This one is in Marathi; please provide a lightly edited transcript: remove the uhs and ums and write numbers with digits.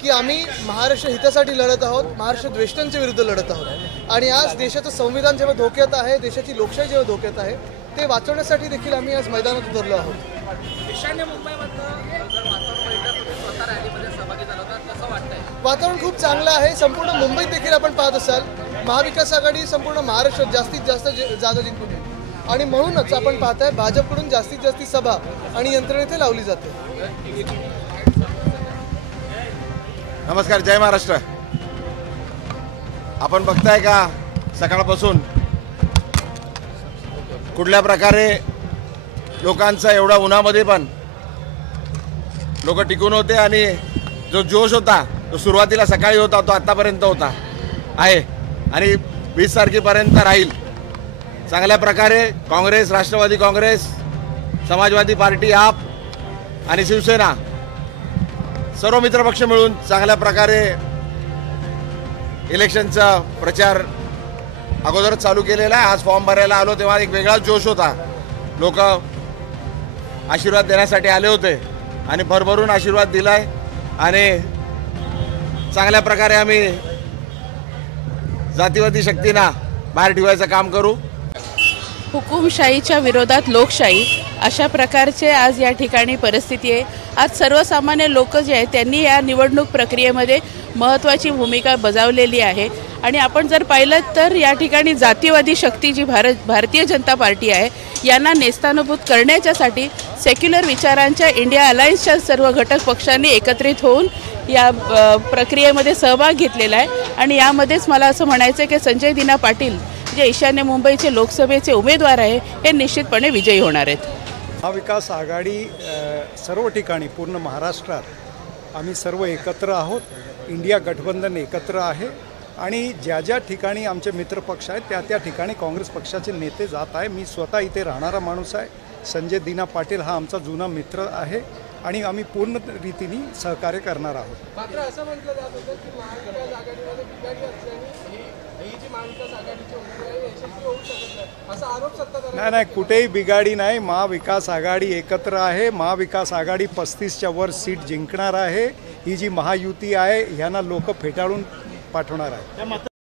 की आम्ही महाराष्ट्र हितासाठी लढत आहोत, महाराष्ट्र द्वेषांच्या विरुद्ध लढत आहोत आणि आज देशाचं संविधान जेव्हा धोक्यात आहे, देशाची लोकशाही जेव्हा धोक्यात आहे, ते वाचवण्यासाठी देखील आम्ही आज मैदानात उतरलो आहोत। ईशान्य मुंबईमधलं जर वातावरण बघितलं तुम्ही स्वतः रॅलीमध्ये सहभागी झाला होता, कसं वाटतंय? वातावरण खूप चांगलं आहे। संपूर्ण मुंबईत देखील आपण पाहत असाल महाविकास आघाडी संपूर्ण महाराष्ट्रात जास्तीत जास्त जागा जिंकून येईल आणि म्हणूनच आपण पाहताय भाजपकडून जास्तीत जास्त सभा आणि यंत्रणा इथे लावली जाते। नमस्कार, जय महाराष्ट्र। आपण बघताय का सकाळपासून कुठल्या प्रकारे लोकांचा एवढा उन्हामध्ये पण लोक टिकून होते आणि जो जोश होता तो सुरुवातीला सकाळी होता तो आतापर्यंत होता आहे आणि 20 तारखेपर्यंत राहील। चांगल्या प्रकारे काँग्रेस, राष्ट्रवादी काँग्रेस, समाजवादी पार्टी, आप आणि शिवसेना सर्व मित्रपक्ष मिळून चांगल्या प्रकारे इलेक्शनचा प्रचार अगोदरच चालू केलेला आहे। आज फॉर्म भरायला आलो तेव्हा एक वेगळाच जोश होता, लोक आशीर्वाद देण्यासाठी आले होते आणि भरभरून आशीर्वाद दिलाय आणि चांगल्या प्रकारे आम्ही जातीवादी शक्तींना बाहेर ठेवायचं काम करू। हुकुमशाहीच्या विरोधात लोकशाही अशा प्रकारचे आज या ठिकाणी परिस्थिती आहे। आज सर्वसामान्य लोक जे आहेत त्यांनी या निवडणूक प्रक्रियेमध्ये महत्त्वाची भूमिका बजावलेली आहे आणि आपण जर पाहिलं तर या ठिकाणी जातीवादी शक्ती जी भारतीय जनता पार्टी आहे यांना नेस्तानुभूत करण्याच्यासाठी सेक्युलर विचारांच्या इंडिया अलायन्सच्या सर्व घटक पक्षांनी एकत्रित होऊन या प्रक्रियेमध्ये सहभाग घेतलेला आहे आणि यामध्येच मला असं म्हणायचं आहे की संजय दिना पाटील जे ईशान्य मुंबईचे लोकसभेचे उमेदवार आहे हे निश्चितपणे विजयी होणार आहेत। महाविकास आघाडी सर्व ठिकाणी पूर्ण महाराष्ट्रात आम्ही सर्व एकत्र आहोत, इंडिया गठबंधन एकत्र आहे आणि ज्या ज्या ठिकाणी आमचे मित्रपक्ष आहेत त्या ठिकाणी काँग्रेस पक्षाचे नेते जात आहे। मी स्वतः इथे राहणारा माणूस आहे। संजय दिना पाटील हा आमचा जुना मित्र आहे आणि आम्ही पूर्ण रीतीने सहकार्य करणार आहोत। मात्र असं म्हटलं जात होतं की महाविकास आघाडीमध्ये बिघाडी असल्याने ही जी महाविकास आघाडीची उमेदवार आहे यशस्वी होऊ शकत नाही असा आरोप सत्ताधाऱ्यांनी नाही, कुठेही बिघाडी नाही। महाविकास आघाडी एकत्र आहे। महाविकास आघाडी 35च्या वर सीट जिंकणार आहे। ही जी महायुती आहे ह्यांना लोक फेटाळून पाठवणार आहे।